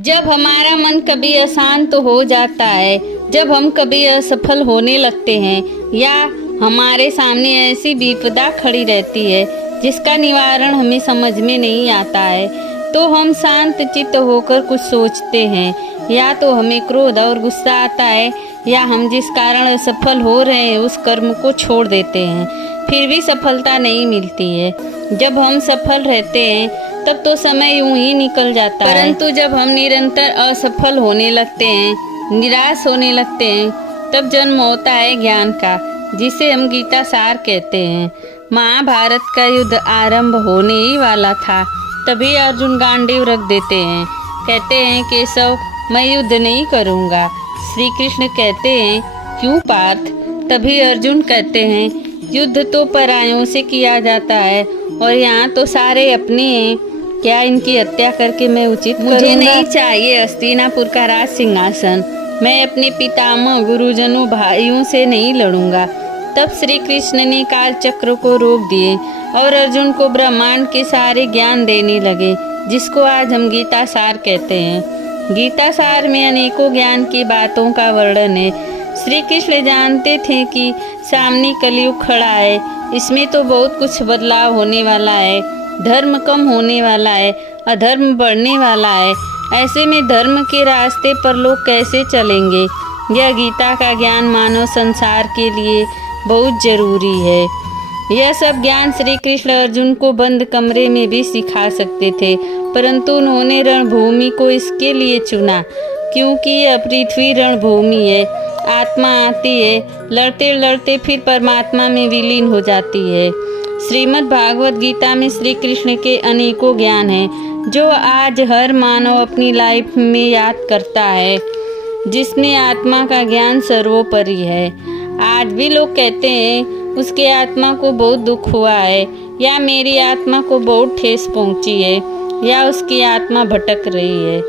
जब हमारा मन कभी अशांत हो जाता है, जब हम कभी असफल होने लगते हैं या हमारे सामने ऐसी विपदा खड़ी रहती है जिसका निवारण हमें समझ में नहीं आता है, तो हम शांत चित्त होकर कुछ सोचते हैं। या तो हमें क्रोध और गुस्सा आता है या हम जिस कारण असफल हो रहे हैं उस कर्म को छोड़ देते हैं, फिर भी सफलता नहीं मिलती है। जब हम सफल रहते हैं तब तो समय यूं ही निकल जाता है, परंतु जब हम निरंतर असफल होने लगते हैं, निराश होने लगते हैं, तब जन्म होता है ज्ञान का, जिसे हम गीता सार कहते हैं। महाभारत का युद्ध आरंभ होने ही वाला था, तभी अर्जुन गांडीव रख देते हैं। कहते हैं केशव, मैं युद्ध नहीं करूँगा। श्री कृष्ण कहते हैं क्यों पार्थ? तभी अर्जुन कहते हैं युद्ध तो परायों से किया जाता है और यहाँ तो सारे अपने हैं, क्या इनकी हत्या करके मैं उचित करूँगा? मुझे नहीं चाहिए हस्तिनापुर का राज सिंहासन, मैं अपने पितामह गुरुजनों भाइयों से नहीं लड़ूंगा। तब श्री कृष्ण ने काल चक्र को रोक दिए और अर्जुन को ब्रह्मांड के सारे ज्ञान देने लगे, जिसको आज हम गीता सार कहते हैं। गीता सार में अनेकों ज्ञान की बातों का वर्णन है। श्री कृष्ण जानते थे कि सामने कलयुग खड़ा है, इसमें तो बहुत कुछ बदलाव होने वाला है, धर्म कम होने वाला है, अधर्म बढ़ने वाला है। ऐसे में धर्म के रास्ते पर लोग कैसे चलेंगे? यह गीता का ज्ञान मानव संसार के लिए बहुत जरूरी है। यह सब ज्ञान श्री कृष्ण अर्जुन को बंद कमरे में भी सिखा सकते थे, परंतु उन्होंने रणभूमि को इसके लिए चुना क्योंकि यह पृथ्वी रणभूमि है। आत्मा आती है, लड़ते लड़ते फिर परमात्मा में विलीन हो जाती है। श्रीमद् भागवत गीता में श्री कृष्ण के अनेकों ज्ञान हैं जो आज हर मानव अपनी लाइफ में याद करता है, जिसमें आत्मा का ज्ञान सर्वोपरि है। आज भी लोग कहते हैं उसके आत्मा को बहुत दुख हुआ है, या मेरी आत्मा को बहुत ठेस पहुंची है, या उसकी आत्मा भटक रही है।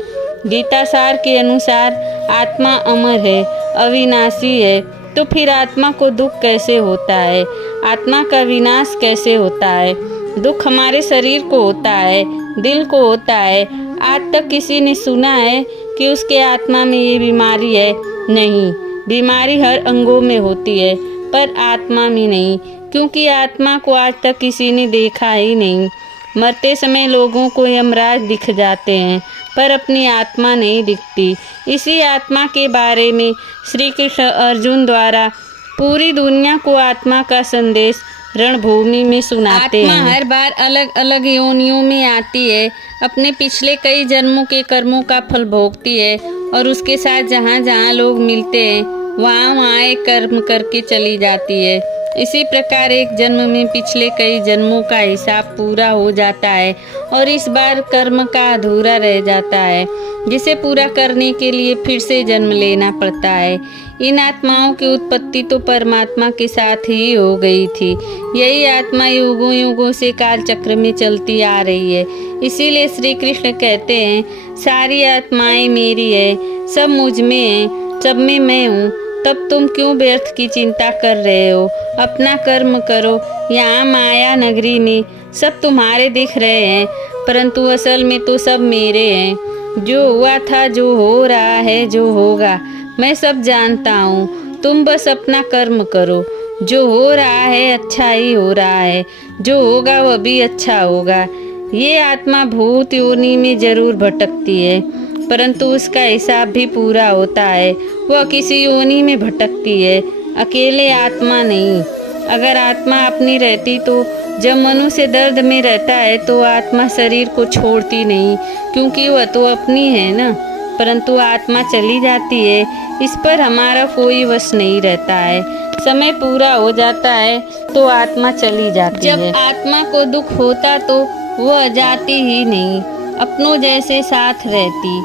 गीता सार के अनुसार आत्मा अमर है, अविनाशी है, तो फिर आत्मा को दुख कैसे होता है? आत्मा का विनाश कैसे होता है? दुख हमारे शरीर को होता है, दिल को होता है। आज तक किसी ने सुना है कि उसके आत्मा में ये बीमारी है? नहीं, बीमारी हर अंगों में होती है पर आत्मा में नहीं, क्योंकि आत्मा को आज तक किसी ने देखा ही नहीं। मरते समय लोगों को यमराज दिख जाते हैं पर अपनी आत्मा नहीं दिखती। इसी आत्मा के बारे में श्री कृष्ण अर्जुन द्वारा पूरी दुनिया को आत्मा का संदेश रणभूमि में सुनाते हैं। आत्मा हर बार अलग अलग योनियों में आती है, अपने पिछले कई जन्मों के कर्मों का फल भोगती है और उसके साथ जहाँ जहाँ लोग मिलते हैं वहाँ वहाँ एक कर्म करके चली जाती है। इसी प्रकार एक जन्म में पिछले कई जन्मों का हिसाब पूरा हो जाता है और इस बार कर्म का अधूरा रह जाता है, जिसे पूरा करने के लिए फिर से जन्म लेना पड़ता है। इन आत्माओं की उत्पत्ति तो परमात्मा के साथ ही हो गई थी। यही आत्मा युगों युगों से काल चक्र में चलती आ रही है। इसीलिए श्री कृष्ण कहते हैं सारी आत्माएं मेरी है, सब मुझ में है, सब में मैं हूँ। तब तुम क्यों व्यर्थ की चिंता कर रहे हो? अपना कर्म करो। यहाँ माया नगरी में सब तुम्हारे दिख रहे हैं, परंतु असल में तो सब मेरे हैं। जो हुआ था, जो हो रहा है, जो होगा, मैं सब जानता हूँ। तुम बस अपना कर्म करो। जो हो रहा है अच्छा ही हो रहा है, जो होगा वह भी अच्छा होगा। ये आत्मा भूत योनि में जरूर भटकती है, परंतु उसका हिसाब भी पूरा होता है। वह किसी योनि में भटकती है, अकेले आत्मा नहीं। अगर आत्मा अपनी रहती तो जब मनुष्य दर्द में रहता है तो आत्मा शरीर को छोड़ती नहीं, क्योंकि वह तो अपनी है ना। परंतु आत्मा चली जाती है, इस पर हमारा कोई वश नहीं रहता है। समय पूरा हो जाता है तो आत्मा चली जाती है। जब आत्मा को दुख होता तो वह जाती ही नहीं, अपनों जैसे साथ रहती।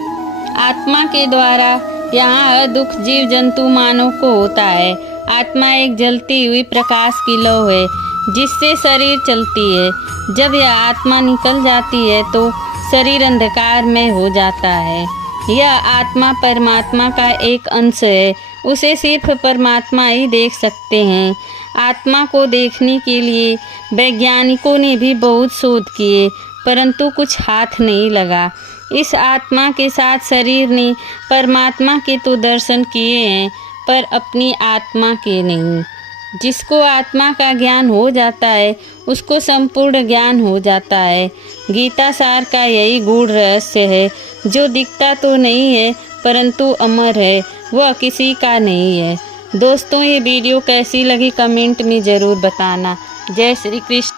आत्मा के द्वारा यहाँ हर दुख जीव जंतु मानव को होता है। आत्मा एक जलती हुई प्रकाश की लौ है जिससे शरीर चलती है। जब यह आत्मा निकल जाती है तो शरीर अंधकार में हो जाता है। यह आत्मा परमात्मा का एक अंश है, उसे सिर्फ परमात्मा ही देख सकते हैं। आत्मा को देखने के लिए वैज्ञानिकों ने भी बहुत शोध किए, परंतु कुछ हाथ नहीं लगा। इस आत्मा के साथ शरीर ने परमात्मा के तो दर्शन किए हैं, पर अपनी आत्मा के नहीं। जिसको आत्मा का ज्ञान हो जाता है उसको संपूर्ण ज्ञान हो जाता है। गीता सार का यही गूढ़ रहस्य है। जो दिखता तो नहीं है परंतु अमर है, वह किसी का नहीं है। दोस्तों, ये वीडियो कैसी लगी कमेंट में ज़रूर बताना। जय श्री कृष्ण।